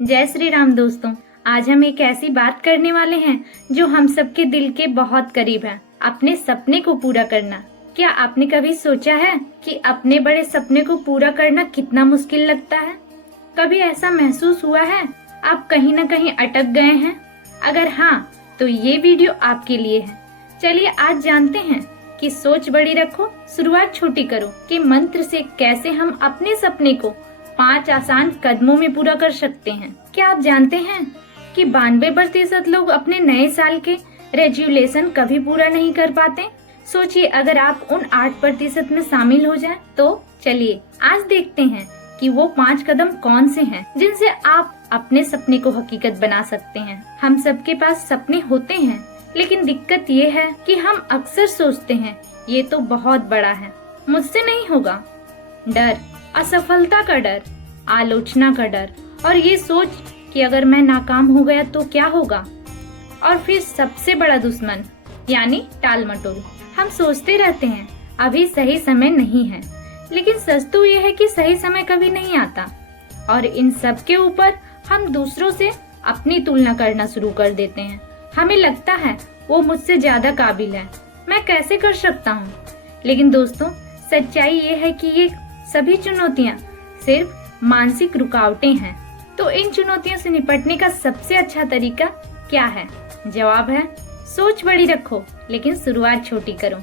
जय श्री राम दोस्तों। आज हम एक ऐसी बात करने वाले हैं जो हम सबके दिल के बहुत करीब है, अपने सपने को पूरा करना। क्या आपने कभी सोचा है कि अपने बड़े सपने को पूरा करना कितना मुश्किल लगता है? कभी ऐसा महसूस हुआ है आप कहीं न कहीं अटक गए हैं? अगर हाँ, तो ये वीडियो आपके लिए है। चलिए आज जानते हैं कि सोच बड़ी रखो, शुरुआत छोटी करो के मंत्र से कैसे हम अपने सपने को 5 आसान कदमों में पूरा कर सकते हैं। क्या आप जानते हैं कि 92% लोग अपने नए साल के रेजोल्यूशन कभी पूरा नहीं कर पाते? सोचिए अगर आप उन 8% में शामिल हो जाएं, तो चलिए आज देखते हैं कि वो 5 कदम कौन से हैं जिनसे आप अपने सपने को हकीकत बना सकते हैं। हम सबके पास सपने होते हैं, लेकिन दिक्कत ये है कि हम अक्सर सोचते हैं ये तो बहुत बड़ा है, मुझसे नहीं होगा। डर, असफलता का डर, आलोचना का डर और ये सोच कि अगर मैं नाकाम हो गया तो क्या होगा। और फिर सबसे बड़ा दुश्मन यानी टाल मटोल। हम सोचते रहते हैं अभी सही समय नहीं है, लेकिन सच तो ये है कि सही समय कभी नहीं आता। और इन सब के ऊपर हम दूसरों से अपनी तुलना करना शुरू कर देते हैं। हमें लगता है वो मुझसे ज्यादा काबिल है, मैं कैसे कर सकता हूँ। लेकिन दोस्तों, सच्चाई ये है कि ये सभी चुनौतियाँ सिर्फ मानसिक रुकावटें हैं। तो इन चुनौतियों से निपटने का सबसे अच्छा तरीका क्या है? जवाब है सोच बड़ी रखो, लेकिन शुरुआत छोटी करो।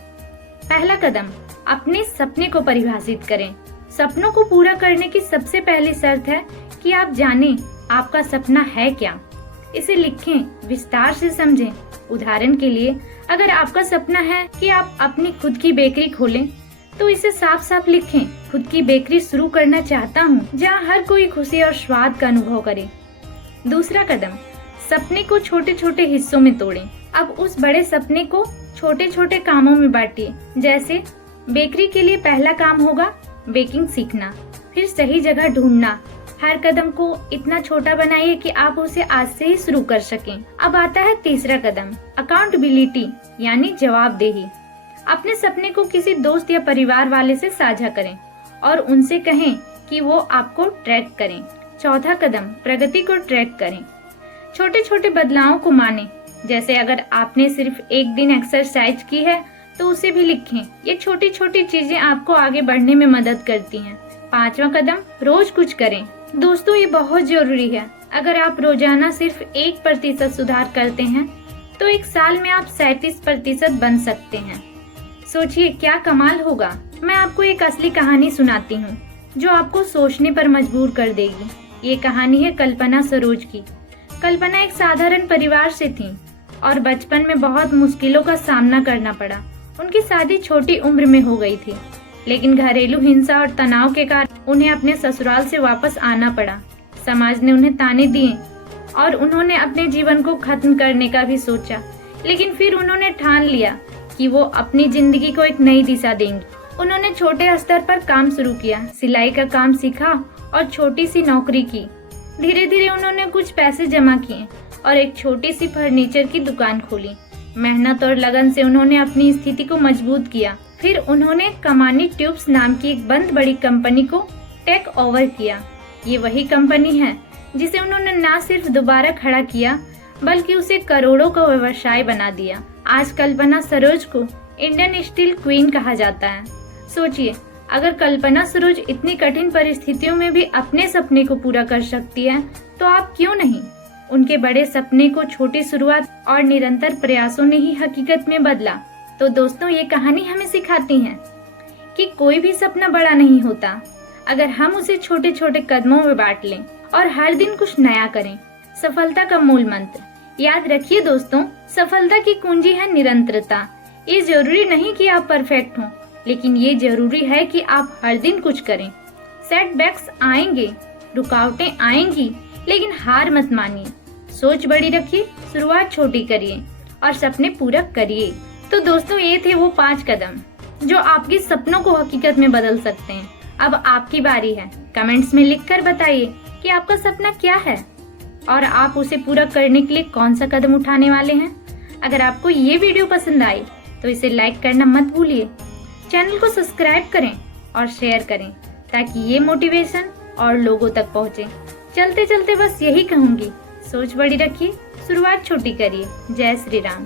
पहला कदम, अपने सपने को परिभाषित करें। सपनों को पूरा करने की सबसे पहली शर्त है कि आप जानें आपका सपना है क्या। इसे लिखें, विस्तार से समझें। उदाहरण के लिए, अगर आपका सपना है कि आप अपनी खुद की बेकरी खोलें, तो इसे साफ साफ लिखें, खुद की बेकरी शुरू करना चाहता हूँ जहाँ हर कोई खुशी और स्वाद का अनुभव करे। दूसरा कदम, सपने को छोटे छोटे हिस्सों में तोड़ें। अब उस बड़े सपने को छोटे छोटे कामों में बांटिए। जैसे बेकरी के लिए पहला काम होगा बेकिंग सीखना, फिर सही जगह ढूंढना। हर कदम को इतना छोटा बनाइए कि आप उसे आज से ही शुरू कर सकें। अब आता है तीसरा कदम, अकाउंटेबिलिटी यानी जवाबदेही। अपने सपने को किसी दोस्त या परिवार वाले से साझा करें और उनसे कहें कि वो आपको ट्रैक करें। चौथा कदम, प्रगति को ट्रैक करें। छोटे छोटे बदलावों को मानें। जैसे अगर आपने सिर्फ एक दिन एक्सरसाइज की है तो उसे भी लिखें। ये छोटी छोटी चीजें आपको आगे बढ़ने में मदद करती हैं। पांचवा कदम, रोज कुछ करें। दोस्तों, ये बहुत जरूरी है। अगर आप रोजाना सिर्फ 1% सुधार करते हैं तो एक साल में आप 37% बन सकते हैं। सोचिए क्या कमाल होगा। मैं आपको एक असली कहानी सुनाती हूँ जो आपको सोचने पर मजबूर कर देगी। ये कहानी है कल्पना सरोज की। कल्पना एक साधारण परिवार से थी और बचपन में बहुत मुश्किलों का सामना करना पड़ा। उनकी शादी छोटी उम्र में हो गई थी, लेकिन घरेलू हिंसा और तनाव के कारण उन्हें अपने ससुराल से वापस आना पड़ा। समाज ने उन्हें ताने दिए और उन्होंने अपने जीवन को खत्म करने का भी सोचा, लेकिन फिर उन्होंने ठान लिया कि वो अपनी जिंदगी को एक नई दिशा देंगी। उन्होंने छोटे स्तर पर काम शुरू किया, सिलाई का काम सीखा और छोटी सी नौकरी की। धीरे धीरे उन्होंने कुछ पैसे जमा किए और एक छोटी सी फर्नीचर की दुकान खोली। मेहनत और लगन से उन्होंने अपनी स्थिति को मजबूत किया। फिर उन्होंने कमानी ट्यूब्स नाम की एक बंद बड़ी कंपनी को टेक ओवर किया। ये वही कंपनी है जिसे उन्होंने न सिर्फ दोबारा खड़ा किया, बल्कि उसे करोड़ों का व्यवसाय बना दिया। आज कल्पना सरोज को इंडियन स्टील क्वीन कहा जाता है। सोचिए, अगर कल्पना सरोज इतनी कठिन परिस्थितियों में भी अपने सपने को पूरा कर सकती है, तो आप क्यों नहीं? उनके बड़े सपने को छोटी शुरुआत और निरंतर प्रयासों ने ही हकीकत में बदला। तो दोस्तों, ये कहानी हमें सिखाती है कि कोई भी सपना बड़ा नहीं होता अगर हम उसे छोटे छोटे कदमों में बांट लें और हर दिन कुछ नया करें। सफलता का मूल मंत्र याद रखिए दोस्तों, सफलता की कुंजी है निरंतरता। ये जरूरी नहीं कि आप परफेक्ट हों, लेकिन ये जरूरी है कि आप हर दिन कुछ करें। सेटबैक्स आएंगे, रुकावटें आएंगी, लेकिन हार मत मानिए। सोच बड़ी रखिए, शुरुआत छोटी करिए और सपने पूरा करिए। तो दोस्तों, ये थे वो 5 कदम जो आपके सपनों को हकीकत में बदल सकते हैं। अब आपकी बारी है। कमेंट्स में लिखकर बताइए कि आपका सपना क्या है और आप उसे पूरा करने के लिए कौन सा कदम उठाने वाले हैं। अगर आपको ये वीडियो पसंद आई तो इसे लाइक करना मत भूलिए। चैनल को सब्सक्राइब करें और शेयर करें ताकि ये मोटिवेशन और लोगों तक पहुंचे। चलते चलते बस यही कहूंगी, सोच बड़ी रखिए, शुरुआत छोटी करिए। जय श्री राम।